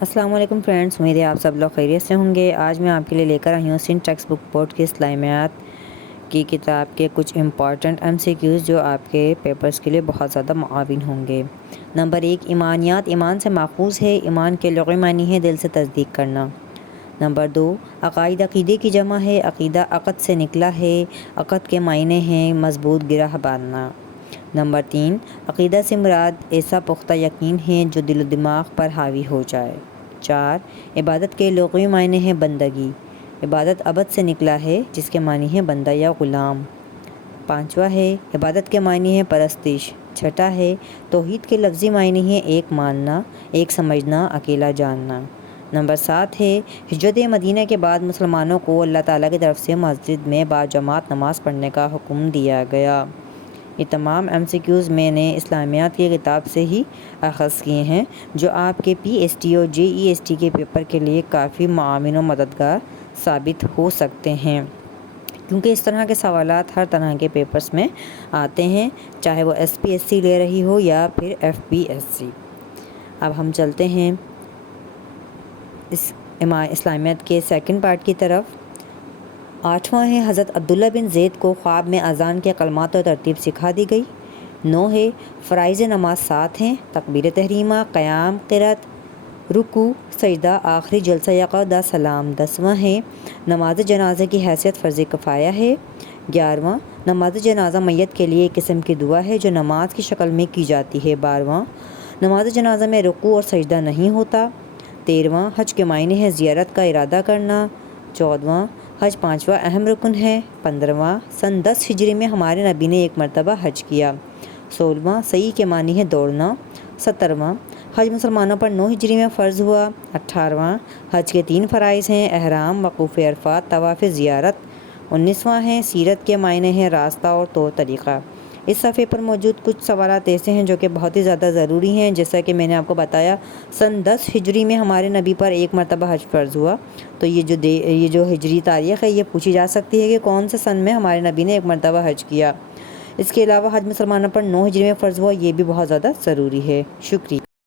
السلام علیکم فرینڈس، امید ہے آپ سب لوگ خیریت سے ہوں گے۔ آج میں آپ کے لیے لے کر آئی ہوں سندھ ٹیکسٹ بک بورڈ کی اسلامیات کی کتاب کے کچھ امپورٹنٹ MCQs جو آپ کے پیپرز کے لیے بہت زیادہ معاون ہوں گے۔ نمبر 1، ایمانیات ایمان سے ماخوذ ہے۔ ایمان کے لغوی معنی ہے دل سے تصدیق کرنا۔ نمبر 2، عقائد عقیدے کی جمع ہے۔ عقیدہ عقد سے نکلا ہے۔ عقد کے معنی ہیں مضبوط گرہ باندھنا۔ نمبر 3، عقیدہ سے مراد ایسا پختہ یقین ہے جو دل و دماغ پر حاوی ہو جائے۔ 4، عبادت کے لغوی معنی ہے بندگی۔ عبادت عبد سے نکلا ہے جس کے معنی ہے بندہ یا غلام۔ 5واں ہے عبادت کے معنی ہے پرستش۔ 6واں ہے توحید کے لفظی معنی ہے ایک ماننا، ایک سمجھنا، اکیلا جاننا۔ نمبر 7 ہے ہجرت مدینہ کے بعد مسلمانوں کو اللہ تعالیٰ کی طرف سے مسجد میں باجماعت نماز پڑھنے کا حکم دیا گیا۔ یہ تمام MCQs میں نے اسلامیات کی کتاب سے ہی اخذ کیے ہیں جو آپ کے PST اور JEST کے پیپر کے لیے کافی معاون و مددگار ثابت ہو سکتے ہیں، کیونکہ اس طرح کے سوالات ہر طرح کے پیپرز میں آتے ہیں، چاہے وہ SPSC لے رہی ہو یا پھر FPSC۔ اب ہم چلتے ہیں اسلامیات کے سیکنڈ پارٹ کی طرف۔ 8واں ہے حضرت عبداللہ بن زید کو خواب میں اذان کے کلمات و ترتیب سکھا دی گئی۔ 9 ہے فرائض نماز 7 ہیں: تکبیر تحریمہ، قیام، قرأت، رکوع، سجدہ، آخری جلسہ یا قعدہ، سلام۔ 10واں ہے نماز جنازہ کی حیثیت فرض کفایہ ہے۔ 11واں نماز جنازہ میت کے لیے ایک قسم کی دعا ہے جو نماز کی شکل میں کی جاتی ہے۔ 12واں نماز جنازہ میں رکوع اور سجدہ نہیں ہوتا۔ 13واں حج کے معنی ہے زیارت کا ارادہ کرنا۔ 14واں حج 5واں اہم رکن ہے۔ 15واں سن 10 ہجری میں ہمارے نبی نے ایک مرتبہ حج کیا۔ 16واں سعی کے معنی ہے دوڑنا۔ 17واں حج مسلمانوں پر 9 ہجری میں فرض ہوا۔ 18واں حج کے 3 فرائض ہیں: احرام، وقوف عرفات، طواف زیارت۔ 19واں ہے سیرت کے معنی ہے راستہ اور طور طریقہ۔ اس صفحے پر موجود کچھ سوالات ایسے ہیں جو کہ بہت ہی زیادہ ضروری ہیں، جیسا کہ میں نے آپ کو بتایا سن 10 ہجری میں ہمارے نبی پر ایک مرتبہ حج فرض ہوا، تو یہ جو ہجری تاریخ ہے یہ پوچھی جا سکتی ہے کہ کون سے سن میں ہمارے نبی نے ایک مرتبہ حج کیا۔ اس کے علاوہ حج مسلمانوں پر 9 ہجری میں فرض ہوا، یہ بھی بہت زیادہ ضروری ہے۔ شکریہ۔